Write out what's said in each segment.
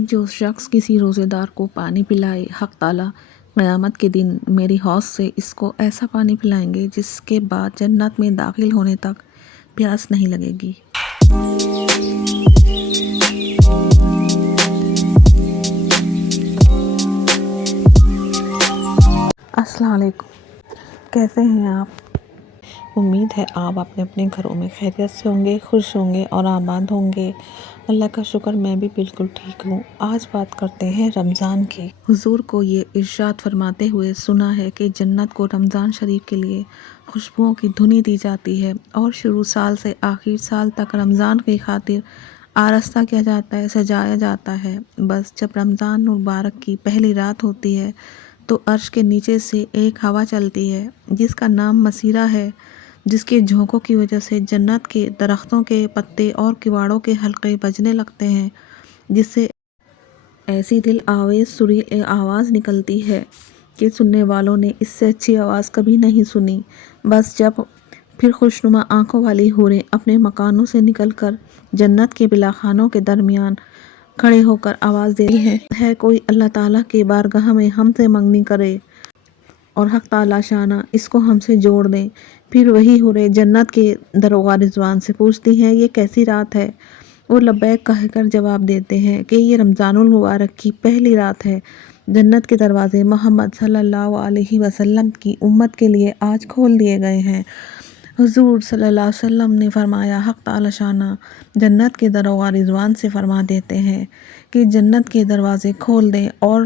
جو شخص کسی روزے دار کو پانی پلائے، حق تعالیٰ قیامت کے دن میری حوض سے اس کو ایسا پانی پلائیں گے جس کے بعد جنت میں داخل ہونے تک پیاس نہیں لگے گی۔ السلام علیکم، کیسے ہیں آپ؟ امید ہے آپ اپنے اپنے گھروں میں خیریت سے ہوں گے، خوش ہوں گے اور آباد ہوں گے۔ اللہ کا شکر، میں بھی بالکل ٹھیک ہوں۔ آج بات کرتے ہیں رمضان کی۔ حضور کو یہ ارشاد فرماتے ہوئے سنا ہے کہ جنت کو رمضان شریف کے لیے خوشبوؤں کی دھنی دی جاتی ہے اور شروع سال سے آخر سال تک رمضان کی خاطر آراستہ کیا جاتا ہے، سجایا جاتا ہے۔ بس جب رمضان مبارک کی پہلی رات ہوتی ہے تو عرش کے نیچے سے ایک ہوا چلتی ہے جس کا نام مسیرہ ہے، جس کے جھونکوں کی وجہ سے جنت کے درختوں کے پتے اور کواڑوں کے حلقے بجنے لگتے ہیں، جس سے ایسی دل آویز سریلی آواز نکلتی ہے کہ سننے والوں نے اس سے اچھی آواز کبھی نہیں سنی۔ بس جب پھر خوشنما آنکھوں والی حوریں اپنے مکانوں سے نکل کر جنت کے بلاخانوں کے درمیان کھڑے ہو کر آواز دیتی ہیں، ہے کوئی اللہ تعالیٰ کے بارگاہ میں ہم سے منگنی کرے اور حق تعالیٰ شانہ اس کو ہم سے جوڑ دیں۔ پھر وہی حوریں جنت کے دروغ رضوان سے پوچھتی ہیں، یہ کیسی رات ہے؟ وہ لبیک کہہ کر جواب دیتے ہیں کہ یہ رمضان المبارک کی پہلی رات ہے۔ جنت کے دروازے محمد صلی اللہ علیہ وسلم کی امت کے لیے آج کھول دیے گئے ہیں۔ حضور صلی اللہ علیہ وسلم نے فرمایا، حق تعالیٰ شانہ جنت کے دروغ رضوان سے فرما دیتے ہیں کہ جنت کے دروازے کھول دیں، اور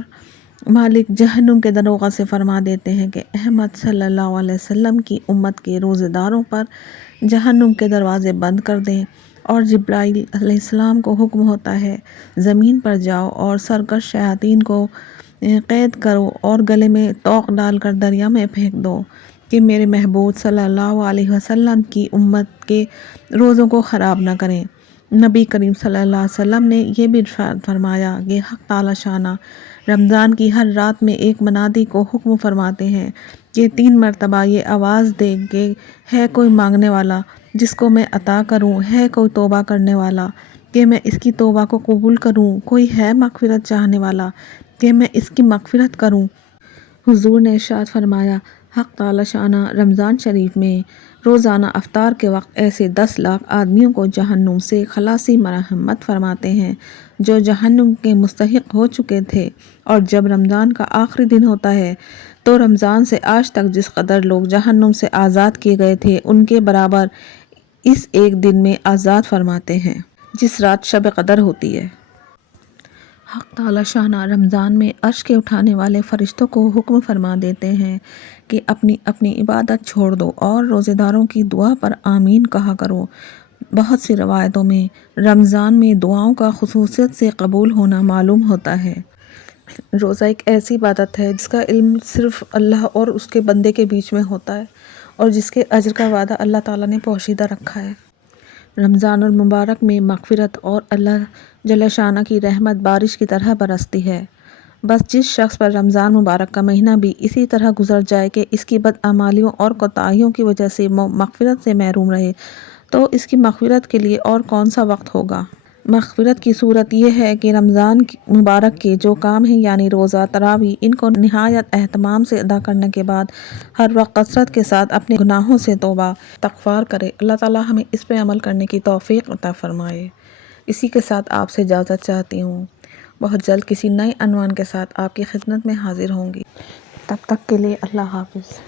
مالک جہنم کے دروغ سے فرما دیتے ہیں کہ احمد صلی اللہ علیہ وسلم کی امت کے روزے داروں پر جہنم کے دروازے بند کر دیں، اور جبرائیل علیہ السلام کو حکم ہوتا ہے، زمین پر جاؤ اور سرکش شیاطین کو قید کرو اور گلے میں طوق ڈال کر دریا میں پھینک دو کہ میرے محبوب صلی اللہ علیہ وسلم کی امت کے روزوں کو خراب نہ کریں۔ نبی کریم صلی اللہ علیہ وسلم نے یہ بھی فرمایا کہ حق تعالیٰ شانہ رمضان کی ہر رات میں ایک منادی کو حکم فرماتے ہیں کہ 3 مرتبہ یہ آواز دے کہ ہے کوئی مانگنے والا جس کو میں عطا کروں، ہے کوئی توبہ کرنے والا کہ میں اس کی توبہ کو قبول کروں، کوئی ہے مغفرت چاہنے والا کہ میں اس کی مغفرت کروں۔ حضور نے ارشاد فرمایا، حق تعالیٰ شانہ رمضان شریف میں روزانہ افطار کے وقت ایسے 10 لاکھ آدمیوں کو جہنم سے خلاصی مرحمت فرماتے ہیں جو جہنم کے مستحق ہو چکے تھے، اور جب رمضان کا آخری دن ہوتا ہے تو رمضان سے آج تک جس قدر لوگ جہنم سے آزاد کیے گئے تھے ان کے برابر اس ایک دن میں آزاد فرماتے ہیں جس رات شب قدر ہوتی ہے۔ حق تعالیٰ شانہ رمضان میں عرش کے اٹھانے والے فرشتوں کو حکم فرما دیتے ہیں کہ اپنی اپنی عبادت چھوڑ دو اور روزے داروں کی دعا پر آمین کہا کرو۔ بہت سی روایتوں میں رمضان میں دعاؤں کا خصوصیت سے قبول ہونا معلوم ہوتا ہے۔ روزہ ایک ایسی عبادت ہے جس کا علم صرف اللہ اور اس کے بندے کے بیچ میں ہوتا ہے اور جس کے اجر کا وعدہ اللہ تعالیٰ نے پوشیدہ رکھا ہے۔ رمضان المبارک میں مغفرت اور اللہ جل شانہ کی رحمت بارش کی طرح برستی ہے۔ بس جس شخص پر رمضان مبارک کا مہینہ بھی اسی طرح گزر جائے کہ اس کی بدعمالیوں اور کوتاہیوں کی وجہ سے مغفرت سے محروم رہے، تو اس کی مغفرت کے لیے اور کون سا وقت ہوگا۔ مغفرت کی صورت یہ ہے کہ رمضان مبارک کے جو کام ہیں یعنی روزہ، تراویح، ان کو نہایت اہتمام سے ادا کرنے کے بعد ہر وقت کثرت کے ساتھ اپنے گناہوں سے توبہ استغفار کرے۔ اللہ تعالیٰ ہمیں اس پہ عمل کرنے کی توفیق عطا فرمائے۔ اسی کے ساتھ آپ سے اجازت چاہتی ہوں۔ بہت جلد کسی نئے عنوان کے ساتھ آپ کی خدمت میں حاضر ہوں گی۔ تب تک کے لیے اللہ حافظ۔